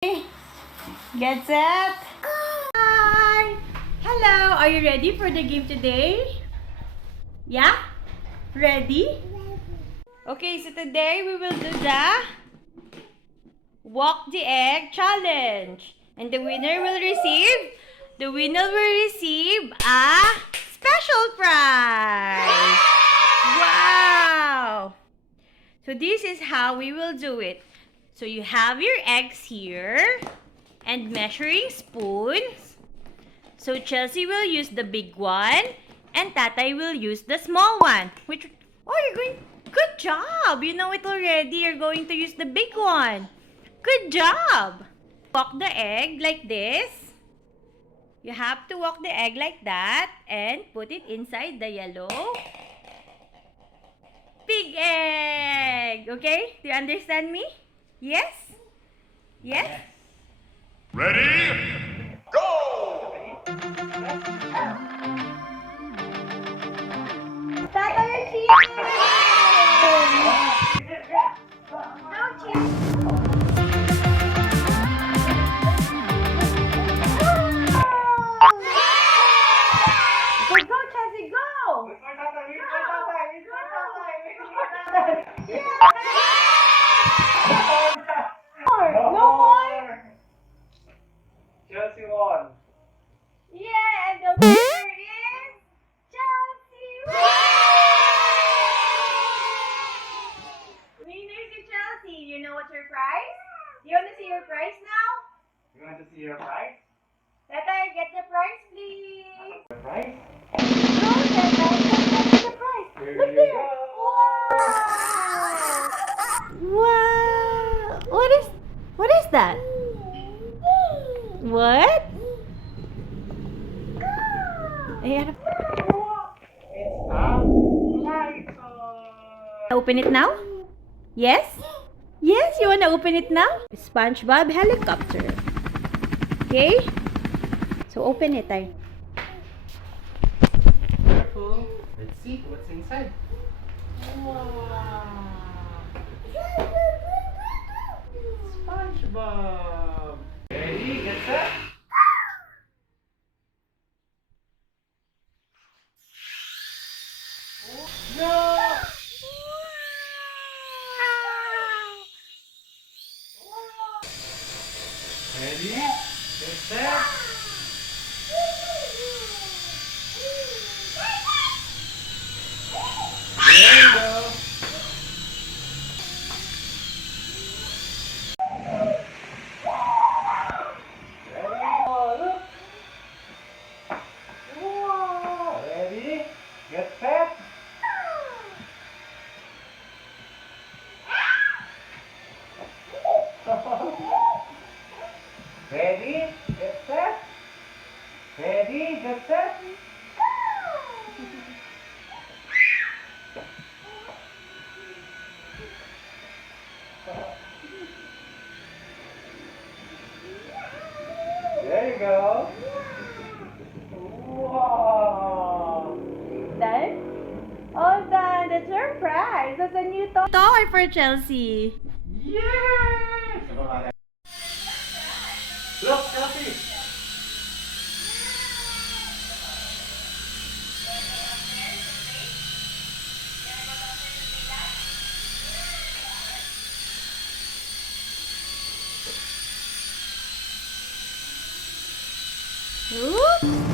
Get set. Hi. Hello. Are you ready for the game today? Yeah? Ready? Okay, so today we will do the walk the egg challenge. And the winner will receive a special prize. Wow. So this is how we will do it. So you have your eggs here and measuring spoons. So Chelsea will use the big one and Tatay will use the small one. You're going, good job. You know it already. You're going to use the big one. Good job. Walk the egg like this. You have to walk the egg like that and put it inside the yellow big egg. Okay? Do you understand me? Yes? Yes? Ready? Go! Tata, you're cheating! Don't cheat! Okay, go, Chelsea, go! No more! Chelsea won. Yeah, and the winner is Chelsea! Winner is Chelsea. You know what's your prize? Do you want to see your prize now? You want to see your prize? Tata, get the prize, please. The prize? No, Tata, get the prize. Here Look you there. go. Wow. What is that? What? Ayan. It's a light on. Open it now? Yes? Yes, you wanna open it now? SpongeBob helicopter. Okay? So open it, ay. Careful. Let's see what's inside. Wow. Spongebob. Ready? Get set. No! Ready? Get set. There you go. Ready? Oh, look. Wow. Ready? Get set. Ready? Get set. Ready? Get set. There you go. Wow. Done? All done. That's your prize. That's a new toy for Chelsea. Yes! Look, Chelsea. Oops.